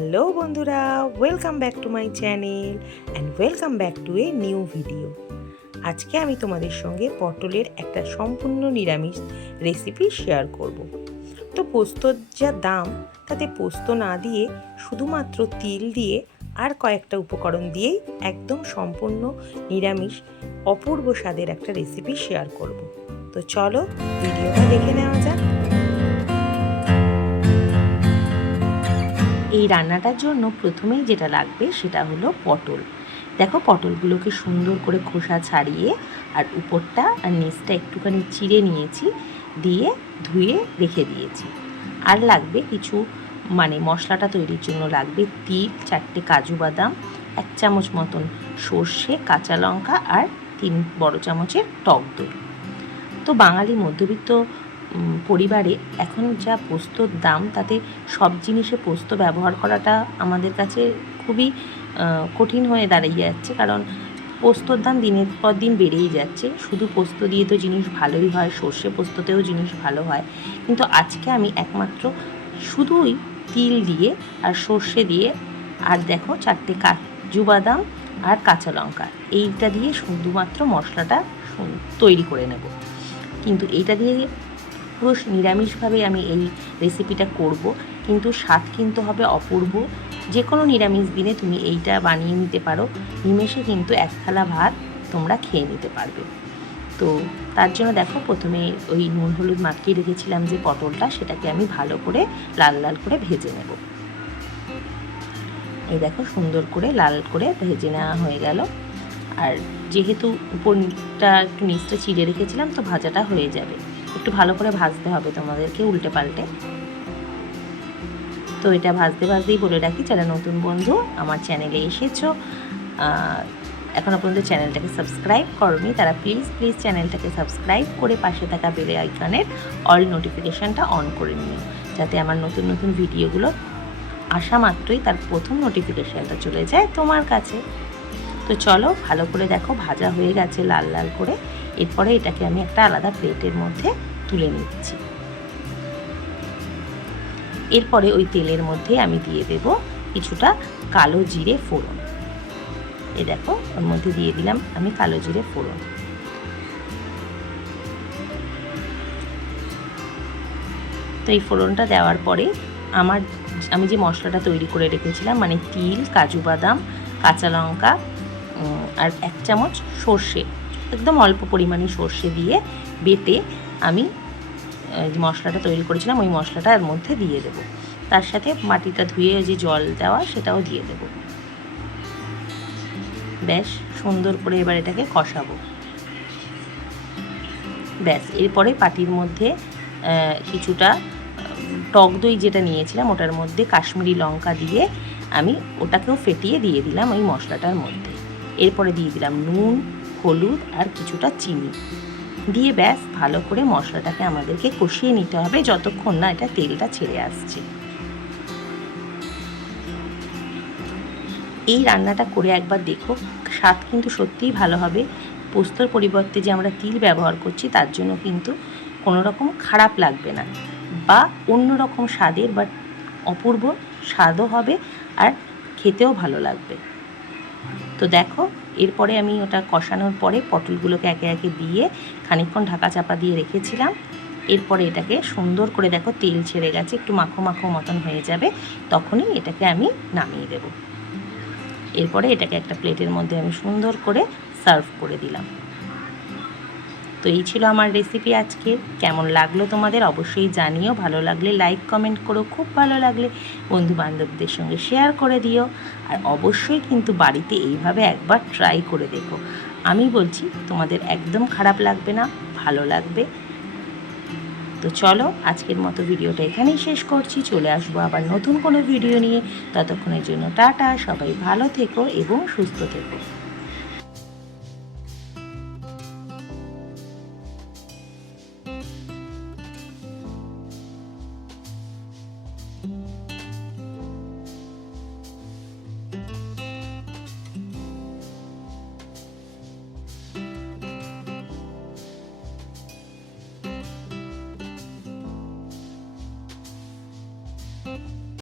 Hello বন্ধুরা welcome back to my channel and welcome back to a new video আজকে আমি তোমাদের সঙ্গে পটলের একটা সম্পূর্ণ নিরামিষ রেসিপি শেয়ার করব। তো পোস্তর যা দাম, তাতে পোস্ত না দিয়ে শুধুমাত্র তিল দিয়ে আর কয়েকটা উপকরণ দিয়েই একদম সম্পূর্ণ নিরামিষ, অপূর্ব স্বাদের একটা রেসিপি শেয়ার করব। তো চলো ভিডিওটা দেখে নেওয়া যাক। এই রান্নাটার জন্য প্রথমেই যেটা লাগবে সেটা হলো পটল। দেখো পটলগুলোকে সুন্দর করে খোসা ছাড়িয়ে আর উপরটা আর নিচটা একটুখানি চিড়ে নিয়েছি, দিয়ে ধুয়ে রেখে দিয়েছি। আর লাগবে কিছু মানে মশলাটা তৈরির জন্য লাগবে তিল, চারটে কাজু বাদাম, এক চামচ মতন সর্ষে, কাঁচা লঙ্কা আর তিন বড় চামচের টক দই। তো বাঙালি মধ্যবিত্ত পরিবারে এখন যা পোস্তর দাম, তাতে সব জিনিসে পোস্ত ব্যবহার করাটা আমাদের কাছে খুবই কঠিন হয়ে দাঁড়িয়ে যাচ্ছে। কারণ পোস্তর দাম দিনের পর দিন বেড়েই যাচ্ছে। শুধু পোস্ত দিয়ে তো জিনিস ভালোই হয়, সর্ষে পোস্ততেও জিনিস ভালো হয়। কিন্তু আজকে আমি একমাত্র শুধুই তিল দিয়ে আর সর্ষে দিয়ে, আর দেখো চারটে কাজু বাদাম আর কাঁচা লঙ্কা। এইটা দিয়ে শুধুমাত্র মশলাটা তৈরি করে নেব। কিন্তু এইটা দিয়ে পুরো নিরামিষভাবে আমি এই রেসিপিটা করব। কিন্তু স্বাদ কিন্তু হবে অপূর্ব। যে কোনো নিরামিষ দিনে তুমি এইটা বানিয়ে নিতে পারো। নিমেষে কিন্তু এক থালা ভাত তোমরা খেয়ে নিতে পারবে। তো তার জন্য দেখো, প্রথমে ওই নুন, হলুদ মাখিয়ে রেখেছিলাম যে পটলটা, সেটাকে আমি ভালো করে লাল লাল করে ভেজে নেব। এই দেখো, সুন্দর করে লাল করে ভেজে নেওয়া হয়ে গেল। আর যেহেতু উপরটা একটু নিচটা চিড়ে রেখেছিলাম, তো ভাজাটা হয়ে যাবে। একটু ভালো করে ভাজতে হবে তোমাদেরকে উল্টে পাল্টে। তো এটা ভাজতে ভাজতেই বলে রাখি যারা নতুন বন্ধু আমার চ্যানেলে এসেছ আহ, এখনও পর্যন্ত চ্যানেলটাকে সাবস্ক্রাইব করনি তারা প্লিজ প্লিজ চ্যানেলটাকে সাবস্ক্রাইব করে পাশে থাকা বেলে আইকনের অল নোটিফিকেশানটা অন করে নিও যাতে আমার নতুন নতুন ভিডিওগুলো আসা মাত্রই তার প্রথম নোটিফিকেশানটা চলে যায় তোমার কাছে। তো চলো ভালো করে দেখো ভাজা হয়ে গেছে লাল লাল করে। এরপরে এটাকে আমি একটা আলাদা প্লেটের মধ্যে তুলে নিচ্ছি। এরপরে ওই তেলের মধ্যে আমি দিয়ে দেব কিছুটা কালো জিরে ফোড়ন। এ দেখো, ওর মধ্যে দিয়ে দিলাম আমি কালো জিরে ফোড়ন। তো এই ফোড়নটা দেওয়ার পরে আমার আমি যে মশলাটা তৈরি করে রেখেছিলাম মানে তিল, কাজু বাদাম, কাঁচা লঙ্কা আর এক চামচ সর্ষে, একদম অল্প পরিমাণে সর্ষে দিয়ে বেটে আমি যে মশলাটা তৈরি করেছিলাম, ওই মশলাটা এর মধ্যে দিয়ে দেবো। তার সাথে মাটিটা ধুয়ে যে জল দেওয়া, সেটাও দিয়ে দেবো। বেশ সুন্দর করে এবার এটাকে কষাবো। ব্যাস, এরপরে পাটির মধ্যে কিছুটা টক দই যেটা নিয়েছিলাম, ওটার মধ্যে কাশ্মীরি লঙ্কা দিয়ে আমি ওটাকেও ফেটিয়ে দিয়ে দিলাম ওই মশলাটার মধ্যে। এরপরে দিয়ে দিলাম নুন, হলুদ আর কিছুটা চিনি। দিয়ে ব্যাস, ভালো করে মশলাটাকে আমাদেরকে কষিয়ে নিতে হবে যতক্ষণ না এটা তেলটা ছেড়ে আসছে। এই রান্নাটা করে একবার দেখো, স্বাদ কিন্তু সত্যিই ভালো হবে। পোস্তর পরিবর্তে যে আমরা তিল ব্যবহার করছি, তার জন্য কিন্তু কোনো রকম খারাপ লাগবে না। বা অন্য রকম স্বাদের বা অপূর্ব স্বাদও হবে আর খেতেও ভালো লাগবে। তো দেখো, এরপরে আমি ওটা কষানোর পরে পটলগুলোকে একে একে দিয়ে খানিকক্ষণ ঢাকা চাপা দিয়ে রেখেছিলাম। এরপরে এটাকে সুন্দর করে দেখো তেল ছেড়ে গেছে, একটু মাখো মাখো মতন হয়ে যাবে, তখনই এটাকে আমি নামিয়ে দেব। এরপরে এটাকে একটা প্লেটের মধ্যে আমি সুন্দর করে সার্ভ করে দিলাম। তো এই ছিল আমার রেসিপি আজকে। কেমন লাগল তোমাদের অবশ্যই জানিও। ভালো লাগলে লাইক কমেন্ট করো। খুব ভালো লাগলে বন্ধু বান্ধবদের সঙ্গে শেয়ার করে দিও। আর অবশ্যই কিন্তু বাড়িতে এইভাবে একবার ট্রাই করে দেখো। আমি বলছি, তোমাদের একদম খারাপ লাগবে না, ভালো লাগবে। তো চলো, আজকের মতো ভিডিওটা এখানেই শেষ করছি। চলে আসব আবার নতুন কোনো ভিডিও নিয়ে। ততক্ষণের জন্য টাটা, সবাই ভালো থেকো এবং সুস্থ থেকো।